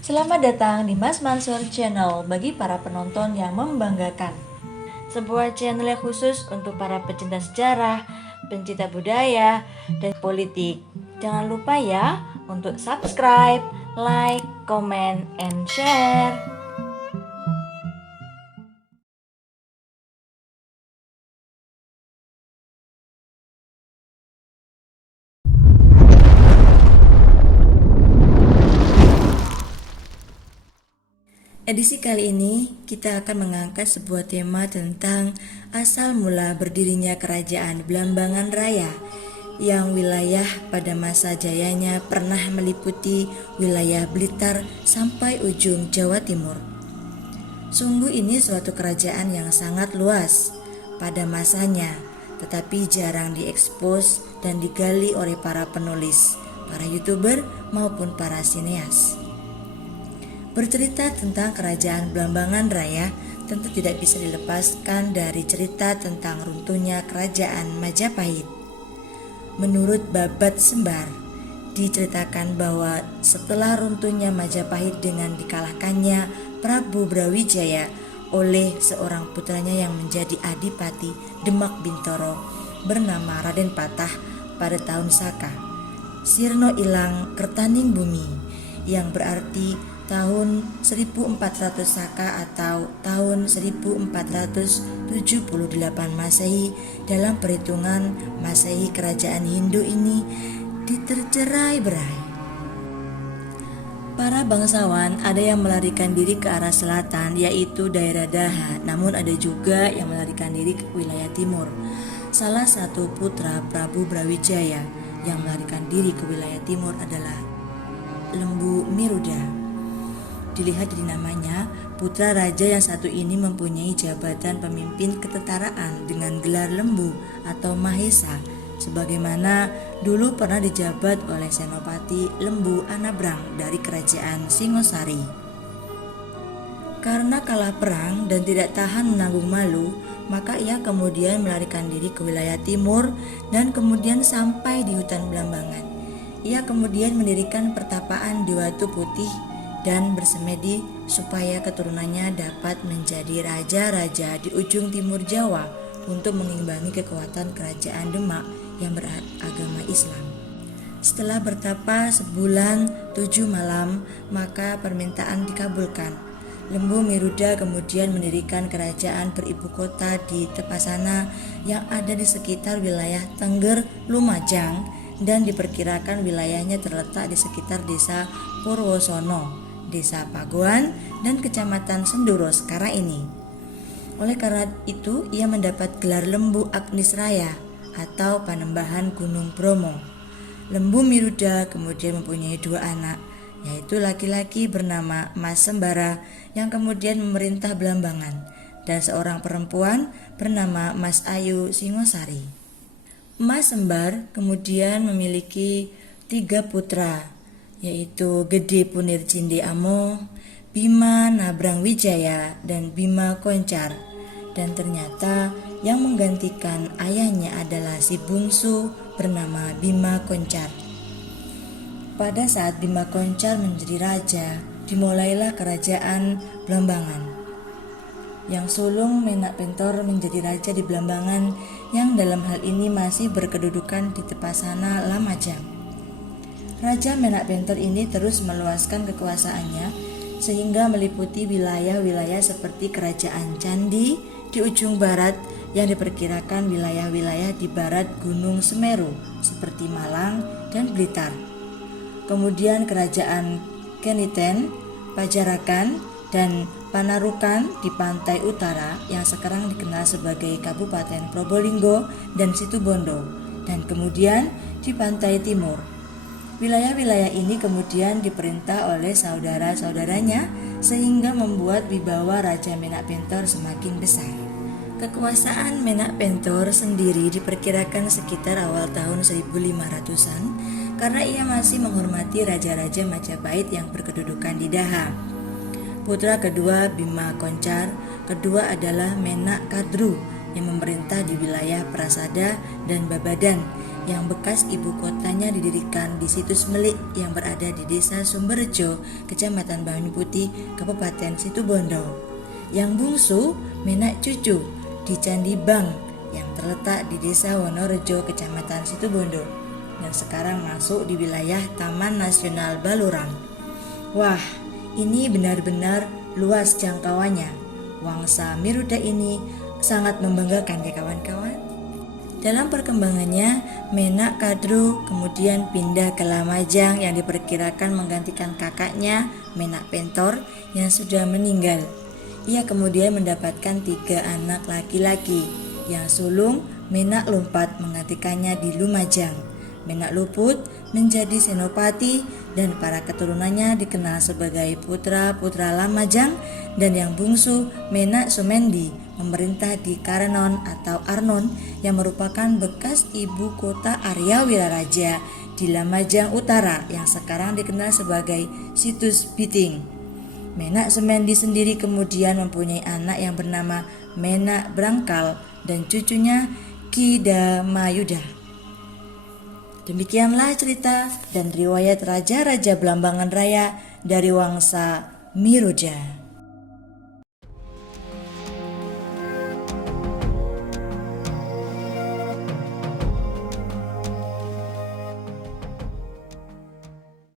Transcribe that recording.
Selamat datang di Mas Mansur Channel bagi para penonton yang membanggakan. Sebuah channel yang khusus untuk para pecinta sejarah, pencinta budaya, dan politik. Jangan lupa ya untuk subscribe, like, comment, and share. Edisi kali ini kita akan mengangkat sebuah tema tentang asal mula berdirinya Kerajaan Blambangan Raya yang wilayah pada masa jayanya pernah meliputi wilayah Blitar sampai ujung Jawa Timur. Sungguh ini suatu kerajaan yang sangat luas pada masanya, tetapi jarang diekspos dan digali oleh para penulis, para YouTuber maupun para sineas. Bercerita tentang Kerajaan Blambangan Raya tentu tidak bisa dilepaskan dari cerita tentang runtuhnya Kerajaan Majapahit. Menurut Babat Sembar, diceritakan bahwa setelah runtuhnya Majapahit dengan dikalahkannya Prabu Brawijaya oleh seorang putranya yang menjadi adipati Demak Bintoro bernama Raden Patah pada tahun Saka, sirno ilang kertaning bumi, yang berarti tahun 1400 Saka atau tahun 1478 Masehi. Dalam perhitungan Masehi, kerajaan Hindu ini ditercerai-berai. Para bangsawan ada yang melarikan diri ke arah selatan, yaitu daerah Daha, namun ada juga yang melarikan diri ke wilayah timur. Salah satu putra Prabu Brawijaya yang melarikan diri ke wilayah timur adalah Lembu Miruda. Dilihat dari namanya, putra raja yang satu ini mempunyai jabatan pemimpin ketentaraan dengan gelar Lembu atau Mahesa, sebagaimana dulu pernah dijabat oleh Senopati Lembu Anabrang dari kerajaan Singosari. Karena kalah perang dan tidak tahan menanggung malu, maka ia kemudian melarikan diri ke wilayah timur dan kemudian sampai di hutan Blambangan. Ia kemudian mendirikan pertapaan di Watu Putih dan bersemedi supaya keturunannya dapat menjadi raja-raja di ujung timur Jawa untuk mengimbangi kekuatan kerajaan Demak yang beragama Islam. Setelah bertapa sebulan 7 malam, maka permintaan dikabulkan. Lembu Miruda kemudian mendirikan kerajaan beribu kota di Tepasana yang ada di sekitar wilayah Tengger Lumajang, dan diperkirakan wilayahnya terletak di sekitar desa Purwosono, desa Pagoan, dan kecamatan Senduro sekarang ini. Oleh karena itu, ia mendapat gelar Lembu Agnis Raya atau Panembahan Gunung Bromo. Lembu Miruda kemudian mempunyai 2 anak, yaitu laki-laki bernama Mas Sembara yang kemudian memerintah Blambangan, dan seorang perempuan bernama Mas Ayu Singosari. Mas Sembar kemudian memiliki 3 putra, yaitu Gede Punir Cinde Amo, Bima Nabrang Wijaya, dan Bima Koncar. Dan ternyata yang menggantikan ayahnya adalah si bungsu bernama Bima Koncar. Pada saat Bima Koncar menjadi raja, dimulailah kerajaan Blambangan, yang sulung Menak Pentor menjadi raja di Blambangan, yang dalam hal ini masih berkedudukan di Tepasana Lamajang. Raja Menak Pentor ini terus meluaskan kekuasaannya sehingga meliputi wilayah-wilayah seperti Kerajaan Candi di ujung barat yang diperkirakan wilayah-wilayah di barat Gunung Semeru seperti Malang dan Blitar. Kemudian Kerajaan Keniten, Pajarakan, dan Panarukan di pantai utara yang sekarang dikenal sebagai Kabupaten Probolinggo dan Situbondo, dan kemudian di pantai timur. Wilayah-wilayah ini kemudian diperintah oleh saudara-saudaranya sehingga membuat wibawa Raja Menak Pentor semakin besar. Kekuasaan Menak Pentor sendiri diperkirakan sekitar awal tahun 1500-an karena ia masih menghormati raja-raja Majapahit yang berkedudukan di Daha. Putra kedua Bima Koncar, kedua adalah Menak Kadru yang memerintah di wilayah Prasada dan Babadan, yang bekas ibu kotanya didirikan di situs Melik yang berada di Desa Sumberjo, Kecamatan Banyu Putih, Kabupaten Situbondo. Yang bungsu Menak Cucu di Candi Bang yang terletak di Desa Wonorejo, Kecamatan Situbondo, yang sekarang masuk di wilayah Taman Nasional Baluran. Wah, ini benar-benar luas jangkauannya. Wangsa Miruda ini sangat membanggakan ya kawan-kawan. Dalam perkembangannya, Menak Kadru kemudian pindah ke Lamajang yang diperkirakan menggantikan kakaknya Menak Pentor yang sudah meninggal. Ia kemudian mendapatkan 3 anak laki-laki. Yang sulung Menak Lumpat menggantikannya di Lumajang. Menak Luput menjadi senopati dan para keturunannya dikenal sebagai putra-putra Lamajang, dan yang bungsu Menak Sumendi memerintah di Karenon atau Arnon yang merupakan bekas ibu kota Arya Wiraraja di Lamajang Utara yang sekarang dikenal sebagai Situs Biting. Menak Sumendi sendiri kemudian mempunyai anak yang bernama Menak Brangkal dan cucunya Ki Damayuda. Demikianlah cerita dan riwayat raja-raja Blambangan Raya dari Wangsa Miruja.